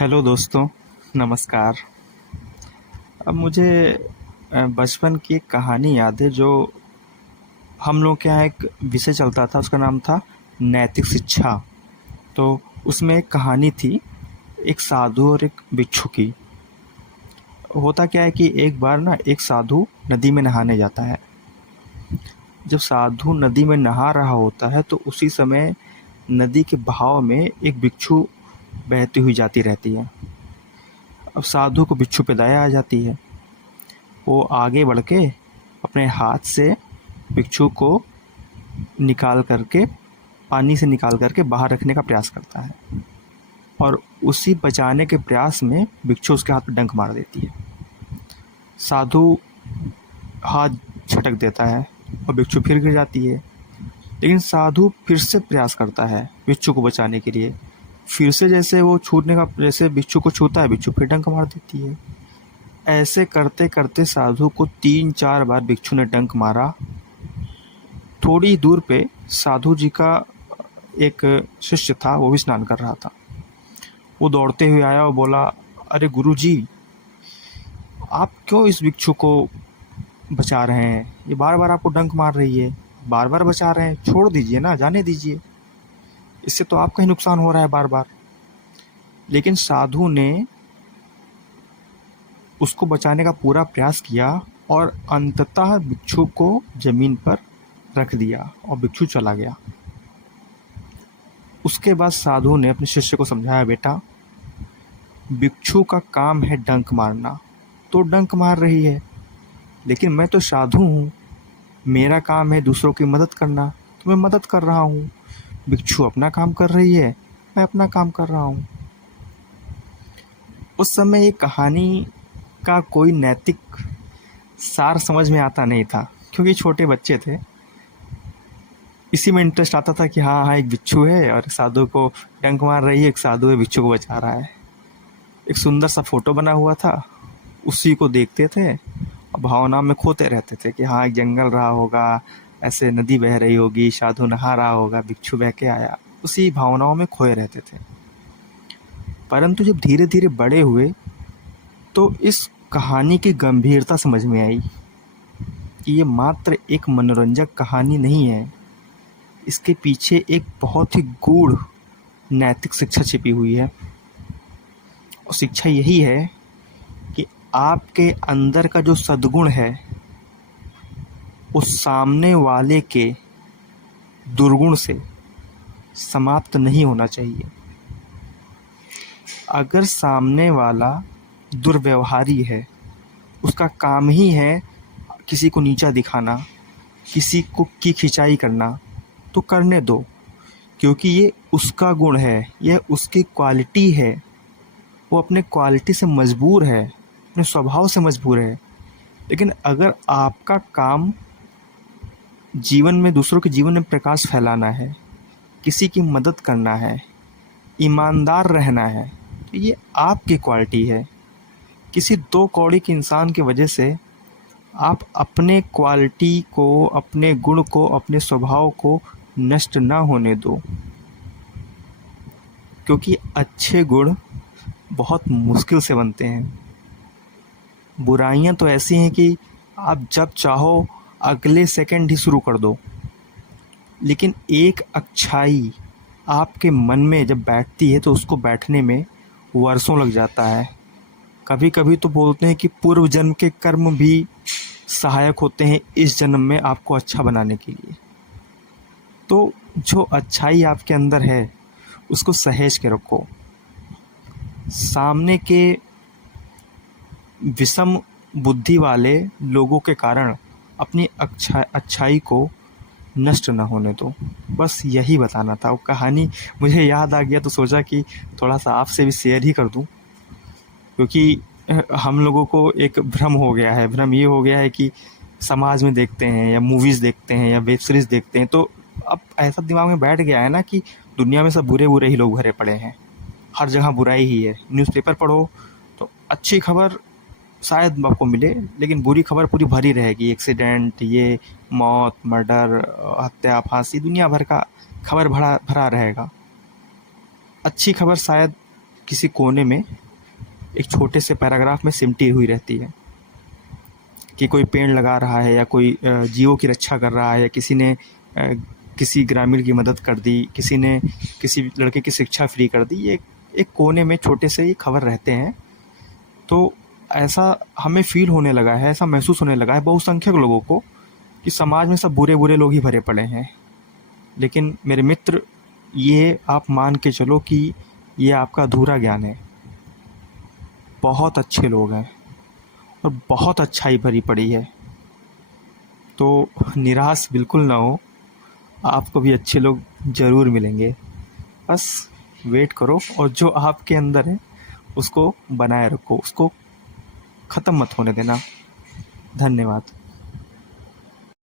Hello दोस्तों, नमस्कार। अब मुझे बचपन की एक कहानी याद है जो हम लोग के यहाँ एक विषय चलता था, उसका नाम था नैतिक शिक्षा। तो उसमें एक कहानी थी, एक साधु और एक भिक्षु की। होता क्या है कि एक बार ना एक साधु नदी में नहाने जाता है। जब साधु नदी में नहा रहा होता है तो उसी समय नदी के बहाव में एक भिक्षु बहती हुई जाती रहती है। अब साधु को भिक्षु पे दया आ जाती है। वो आगे बढ़ के अपने हाथ से भिक्षु को निकाल करके पानी से निकाल करके बाहर रखने का प्रयास करता है, और उसी बचाने के प्रयास में भिक्षु उसके हाथ में डंक मार देती है। साधु हाथ झटक देता है और भिक्षु फिर गिर जाती है। लेकिन साधु फिर से प्रयास करता है भिक्षु को बचाने के लिए। फिर से जैसे वो छूटने का जैसे भिक्षु को छूता है, भिक्षु फिर डंक मार देती है। ऐसे करते करते साधु को 3-4 बार भिक्षु ने डंक मारा। थोड़ी दूर पे साधु जी का एक शिष्य था, वो भी स्नान कर रहा था। वो दौड़ते हुए आया और बोला, अरे गुरु जी, आप क्यों इस भिक्षु को बचा रहे हैं? ये बार बार आपको डंक मार रही है, बार बार बचा रहे हैं, छोड़ दीजिए ना, जाने दीजिए, इससे तो आपका ही नुकसान हो रहा है बार बार। लेकिन साधु ने उसको बचाने का पूरा प्रयास किया और अंततः भिक्षु को जमीन पर रख दिया और भिक्षु चला गया। उसके बाद साधु ने अपने शिष्य को समझाया, बेटा, भिक्षु का काम है डंक मारना, तो डंक मार रही है, लेकिन मैं तो साधु हूँ, मेरा काम है दूसरों की मदद करना, तो मैं मदद कर रहा हूँ। भिक्षु अपना काम कर रही है, मैं अपना काम कर रहा हूँ। उस समय ये कहानी का कोई नैतिक सार समझ में आता नहीं था, क्योंकि छोटे बच्चे थे। इसी में इंटरेस्ट आता था कि हाँ हाँ, एक भिक्षु है और साधु को डंक मार रही है, एक साधु है भिक्षु को बचा रहा है। एक सुंदर सा फोटो बना हुआ था, उसी को देखते थे और भावना में खोते रहते थे कि हाँ, एक जंगल रहा होगा, ऐसे नदी बह रही होगी, साधु नहा रहा होगा, भिक्षु बह के आया, उसी भावनाओं में खोए रहते थे। परंतु जब धीरे धीरे बड़े हुए तो इस कहानी की गंभीरता समझ में आई कि ये मात्र एक मनोरंजक कहानी नहीं है, इसके पीछे एक बहुत ही गूढ़ नैतिक शिक्षा छिपी हुई है। और शिक्षा यही है कि आपके अंदर का जो सद्गुण है उस सामने वाले के दुर्गुण से समाप्त नहीं होना चाहिए। अगर सामने वाला दुर्व्यवहारी है, उसका काम ही है किसी को नीचा दिखाना, किसी को की खिंचाई करना, तो करने दो, क्योंकि ये उसका गुण है, यह उसकी क्वालिटी है। वो अपने क्वालिटी से मजबूर है, अपने स्वभाव से मजबूर है। लेकिन अगर आपका काम जीवन में, दूसरों के जीवन में प्रकाश फैलाना है, किसी की मदद करना है, ईमानदार रहना है, तो ये आपकी क्वालिटी है। किसी दो कौड़ी के इंसान की वजह से आप अपने क्वालिटी को, अपने गुण को, अपने स्वभाव को नष्ट ना होने दो, क्योंकि अच्छे गुण बहुत मुश्किल से बनते हैं। बुराइयां तो ऐसी हैं कि आप जब चाहो अगले सेकंड ही शुरू कर दो, लेकिन एक अच्छाई आपके मन में जब बैठती है तो उसको बैठने में वर्षों लग जाता है। कभी कभी तो बोलते हैं कि पूर्व जन्म के कर्म भी सहायक होते हैं इस जन्म में आपको अच्छा बनाने के लिए। तो जो अच्छाई आपके अंदर है उसको सहेज के रखो। सामने के विषम बुद्धि वाले लोगों के कारण अपनी अच्छाई को नष्ट न होने दो। बस यही बताना था। वो कहानी मुझे याद आ गया तो सोचा कि थोड़ा सा आपसे भी शेयर ही कर दूं, क्योंकि हम लोगों को एक भ्रम हो गया है। भ्रम ये हो गया है कि समाज में देखते हैं या मूवीज़ देखते हैं या वेब सीरीज़ देखते हैं, तो अब ऐसा दिमाग में बैठ गया है ना कि दुनिया में सब बुरे बुरे ही लोग भरे पड़े हैं, हर जगह बुराई ही है। न्यूज़पेपर पढ़ो तो अच्छी खबर शायद आपको मिले, लेकिन बुरी खबर पूरी भरी रहेगी। एक्सीडेंट, ये मौत, मर्डर, हत्या, फांसी, दुनिया भर का खबर भरा भरा रहेगा। अच्छी खबर शायद किसी कोने में एक छोटे से पैराग्राफ में सिमटी हुई रहती है कि कोई पेड़ लगा रहा है या कोई जीवों की रक्षा कर रहा है, किसी ने किसी ग्रामीण की मदद कर दी, किसी ने किसी लड़के की शिक्षा फ्री कर दी। ये एक कोने में छोटे से ही खबर रहते हैं। तो ऐसा हमें फ़ील होने लगा है, ऐसा महसूस होने लगा है बहुसंख्यक लोगों को कि समाज में सब बुरे बुरे लोग ही भरे पड़े हैं। लेकिन मेरे मित्र, ये आप मान के चलो कि ये आपका अधूरा ज्ञान है। बहुत अच्छे लोग हैं और बहुत अच्छाई भरी पड़ी है। तो निराश बिल्कुल ना हो, आपको भी अच्छे लोग ज़रूर मिलेंगे। बस वेट करो और जो आपके अंदर है उसको बनाए रखो, उसको ख़त्म मत होने देना। धन्यवाद।